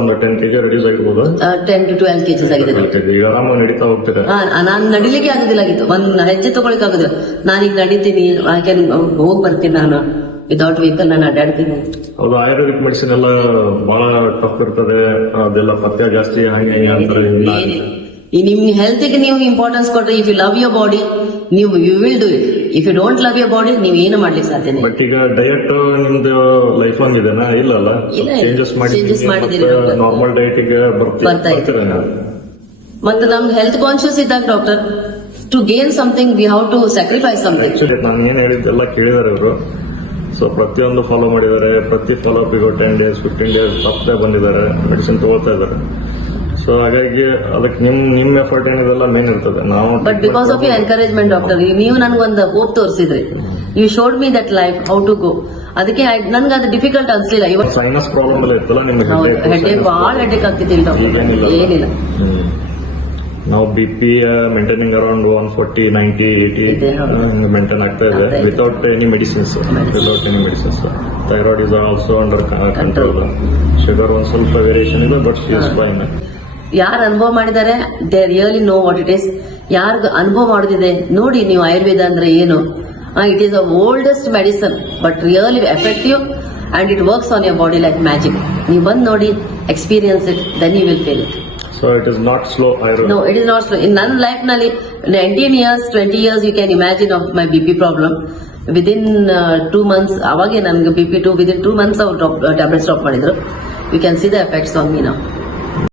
ಒಂದು 10 kg reduce ಆಗಿರ್ಬೋದು. 10 to 12 kgs ಆಗಿದೆ. ಈಗ ಆರಾಮಾಗಿ ನಡೀತಾ ಹೋಗ್ತೀರಾ? ನಾನು ನಡಿಲಿಕ್ಕೆ ಆಗುದಿಲ್ಲಾಗಿತ್ತು, ಒಂದ್ ಹೆಜ್ಜೆ ತಗೊಳಿಕ್ ಆಗುದಿಲ್ಲ. ನಾನೀಗ ನಡೀತೀನಿ, ಹೋಗಿ ಬರ್ತೀನಿ, ನಾನು ವಿದೌಟ್ ವೆಹಿಕಲ್ ನಾನು ಅಡ್ಡಾಡ್ತೀನಿ. ಹೌದು, ಆಯುರ್ವೇದಿಕ್ ಮೆಡಿಸಿನ್ ಎಲ್ಲ ಬಹಳ ಟಫ್ ಇರ್ತದೆ, ಅದೆಲ್ಲ ಪಥ್ಯ ಜಾಸ್ತಿ ಹಾಗೆ ಅಂತಾರೆ. ನಿಮ್ ಹೆಲ್ತ್ ಗೆ ನೀವು ಇಂಪಾರ್ಟೆನ್ಸ್ ಕೊಟ್ರೆ, if you love your body ನೀವು you will do it. If you don't love your body ನೀವು ಏನು ಮಾಡ್ಲಿಕ್ಕೆ ಸಾಧ್ಯನೇ. ಬಟ್ ಈಗ ಡಯಟ್ ನಿಮ್ದು ಲೈಫ್ ಒಂದಿದೆನಾ? ಇಲ್ಲಲ್ಲ, ಚೇಂಜಸ್ ಮಾಡಿದೀನಿ. ನಾರ್ಮಲ್ ಡಯಟ್ ಗೆ ಬರ್ತಾ ಇರ್ತೀರ. ಮತ್ತೆ ನಮ್ಗೆ ಹೆಲ್ತ್ ಕಾನ್ಶಿಯಸ್ ಇದ್ದಾಗ doctor, to gain something we have to sacrifice something. ನಾನು ಏನ್ ಹೇಳಿದ್ದೆಲ್ಲ ಕೇಳಿದಾರೆ ಇವರು. ಸೊ ಪ್ರತಿಯೊಂದು ಫಾಲೋ ಮಾಡಿದ್ದಾರೆ. ಪ್ರತಿ ಫಾಲೋ ಅಪ್ ಈಗ 10 days 15 days ತಪ್ಪದೆ ಬಂದಿದ್ದಾರೆ, ಮೆಡಿಸಿನ್ ತಗೋತಾ ಇದ್ದಾರೆ. ಸೊ ಹಾಗಾಗಿ ಅದಕ್ಕೆ ನಿಮ್ ಎಫರ್ಟ್ ಏನಿದೆಲ್ಲ ಮೇನ್ ಇರ್ತದೆ. ನಾವು but because of you encouragement doctor, ನೀವು ನನ್ಗೊಂದು ಹೋಪ್ ತೋರಿಸಿದ್ರಿ. You showed me that life how to go. ಅದಕ್ಕೆ ನನ್ಗೆ ಅದು ಡಿಫಿಕಲ್ಟ್ ಅನ್ಸ್ಲಿಲ್ಲ. ಇವತ್ತು ಸೈನಸ್ ಪ್ರಾಬ್ಲಮ್ ಎಲ್ಲ ಇತ್ತಲ್ಲ ನಿಮ್ಗೆ, ಹೆಡ್ಡೇಕ್ ಬಹಳ ಹೆಡ್ಡೇಕ್ ಆಗ್ತಿದ್ದಿಲ್ಲ ಡಾಕ್ಟರ್, ಏನಿಲ್ಲ. ನಾವು BP ಮೇಂಟೈನಿಂಗ್ ಅರೌಂಡ್ 140 90 80 ಮೇಂಟೈನ್ ಆಗ್ತಾ ಇದೆ without any medicines. Thyroid is also under control. Sugar ಒಂದ್ ಸ್ವಲ್ಪ ವೇರಿಯೇಷನ್ ಇದೆ, ಬಟ್ ಶಿ ಇಸ್ ಫೈನ್. ಯಾರು ಅನುಭವ ಮಾಡಿದ್ದಾರೆ they really know what it is. ಯಾರ್ಗ ಅನುಭವ ಮಾಡೋದಿದೆ ನೋಡಿ ನೀವು ಆಯುರ್ವೇದ ಅಂದ್ರೆ ಏನು. It is a oldest medicine, but really effective and it works on your body like magic. ನೀವು ಬಂದು ನೋಡಿ, experience it, then you will feel it. So it is not slow Ayurveda. No, it is not slow. In ನನ್ನ life ನಲ್ಲಿ 19 years 20 years you can imagine of my BP problem. Within 2 months ಅವಾಗೆ ನನಗೆ BP 2 within 2 months ಅವ್ರು tablet stop ಮಾಡಿದ್ರು. You can see the effects on me now.